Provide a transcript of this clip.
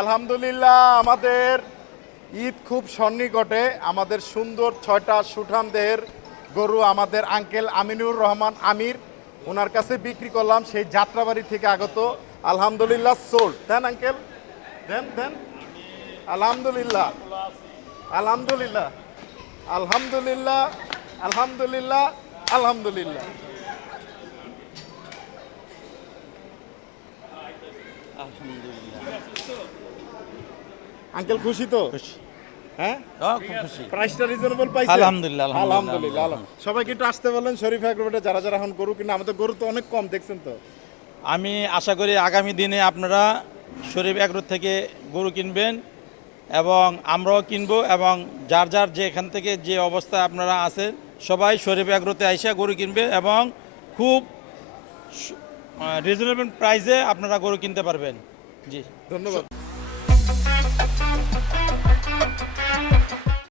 আলহামদুলিল্লাহ, আমাদের ঈদ খুব সন্নিকটে, আমাদের সুন্দর ছয়টা সুঠাম দেহের গরু আমাদের আঙ্কেল আমিনুর রহমান আমির, ওনার কাছে বিক্রি করলাম, সেই যাত্রাবাড়ি থেকে আগত, আলহামদুলিল্লাহ সোল্ড দেন আঙ্কেল, দেন দেন। আলহামদুলিল্লাহ আলহামদুলিল্লাহ আলহামদুলিল্লাহ আলহামদুলিল্লাহ আলহামদুলিল্লাহ। আঙ্কেল খুশি তো? হ্যাঁ? প্রাইসটা রিজনেবল পাইছেন আলহামদুলিল্লাহ, আলহামদুলিল্লাহ, সবাইকে একটু আসতে বলেন শরীফ যারা যারা এখন গরু কিনে আমাদের গরু তো অনেক কম দেখছেন তো। আমি আশা করি আগামী দিনে আপনারা শরীফ এগ্রো থেকে গরু কিনবেন এবং আমরাও কিনবো এবং যার যার যে এখান থেকে যে অবস্থায় আপনারা আছেন সবাই শরীফ এগ্রোতে আইসা গরু কিনবে এবং খুব রিজনেবল প্রাইসে আপনারা গরু কিনতে পারবেন। জি। ধন্যবাদ।